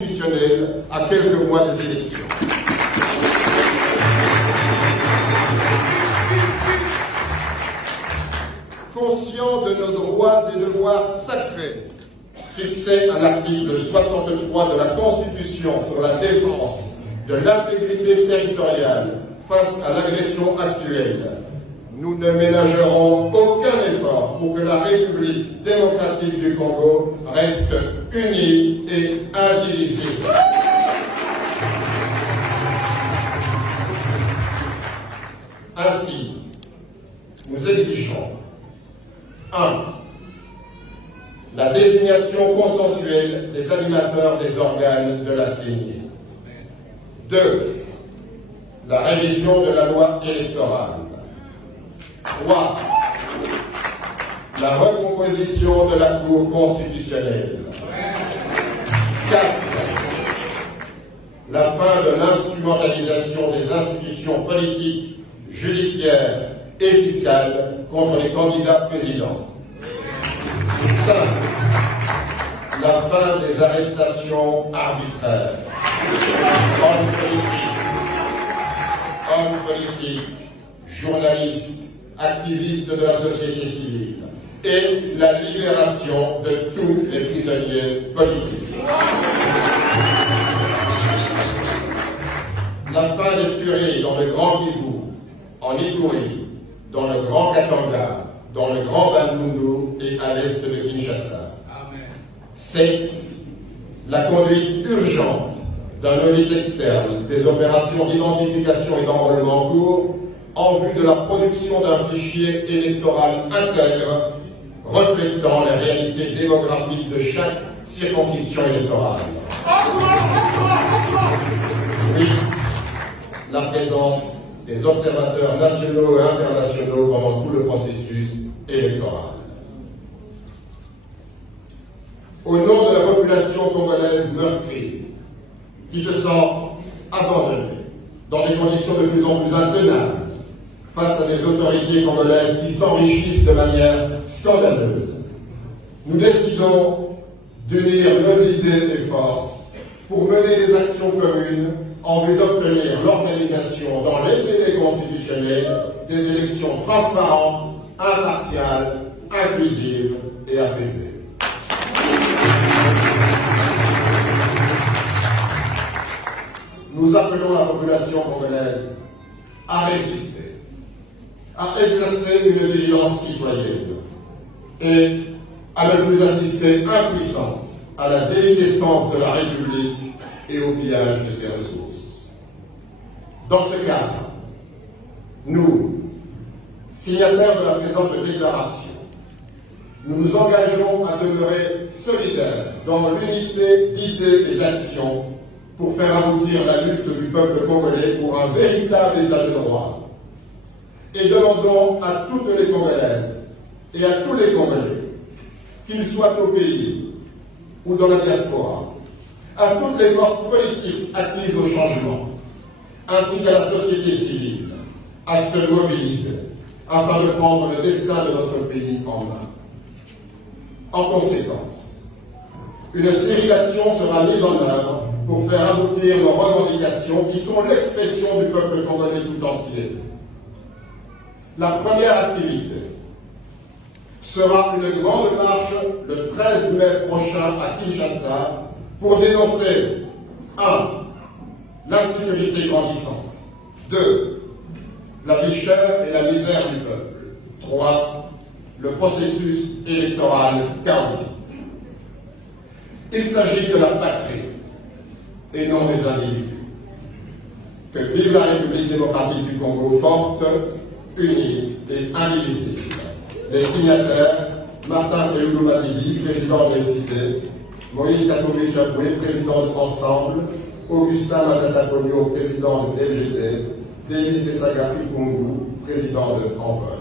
constitutionnelle à quelques mois des élections. Conscient de nos droits et devoirs sacrés, fixés à l'article 63 de la Constitution pour la défense de l'intégrité territoriale face à l'agression actuelle, nous ne ménagerons aucun effort pour que la République démocratique du Congo reste unie et indivisible. Ainsi, nous exigeons 1. La désignation consensuelle des animateurs des organes de la CENI. 2. La révision de la loi électorale. 3. La recomposition de la Cour constitutionnelle. 4. La fin de l'instrumentalisation des institutions politiques, judiciaires et fiscales contre les candidats présidents. 5. La fin des arrestations arbitraires. Hommes politiques, journalistes, activistes de la société civile et la libération de tous les prisonniers politiques. La fin des tueries dans le Grand Kivu, en Ituri, dans le Grand Katanga, dans le Grand Bandundu et à l'est de Kinshasa. 7. La conduite urgente d'un audit externe des opérations d'identification et d'enrôlement en cours en vue de la production d'un fichier électoral intègre reflétant les réalités démographiques de chaque circonscription électorale. 8. La présence des observateurs nationaux et internationaux pendant tout le processus électoral. Au nom de la population congolaise meurtrie, qui se sent abandonnée dans des conditions de plus en plus intenables face à des autorités congolaises qui s'enrichissent de manière scandaleuse, nous décidons d'unir nos idées et forces pour mener des actions communes en vue d'obtenir l'organisation dans les délais constitutionnels des élections transparentes, impartiales, inclusives et apaisées. Nous appelons la population congolaise à résister, à exercer une vigilance citoyenne et à ne plus assister impuissante à la déliquescence de la République et au pillage de ses ressources. Dans ce cadre, nous, signataires de la présente déclaration, nous nous engagerons à demeurer solidaires dans l'unité d'idées et d'actions pour faire aboutir la lutte du peuple congolais pour un véritable état de droit. Et demandons à toutes les Congolaises et à tous les Congolais, qu'ils soient au pays ou dans la diaspora, à toutes les forces politiques acquises au changement, ainsi qu'à la société civile, à se mobiliser afin de prendre le destin de notre pays en main. En conséquence, une série d'actions sera mise en œuvre pour faire aboutir nos revendications qui sont l'expression du peuple congolais tout entier. La première activité sera une grande marche le 13 mai prochain à Kinshasa pour dénoncer 1. L'insécurité grandissante. 2. La vie chère et la misère du peuple. 3. Le processus électoral chaotique. Il s'agit de la patrie et non des individus. Que vive la République démocratique du Congo forte, unie et indivisible. Les signataires, Martin Fayulu Mabidi, président de l'ECD, Moïse Katumbi Chapoué, président de Ensemble, Augustin Matata Pogno, président de DGD, Denis Esaga Ikungu, président de Envol.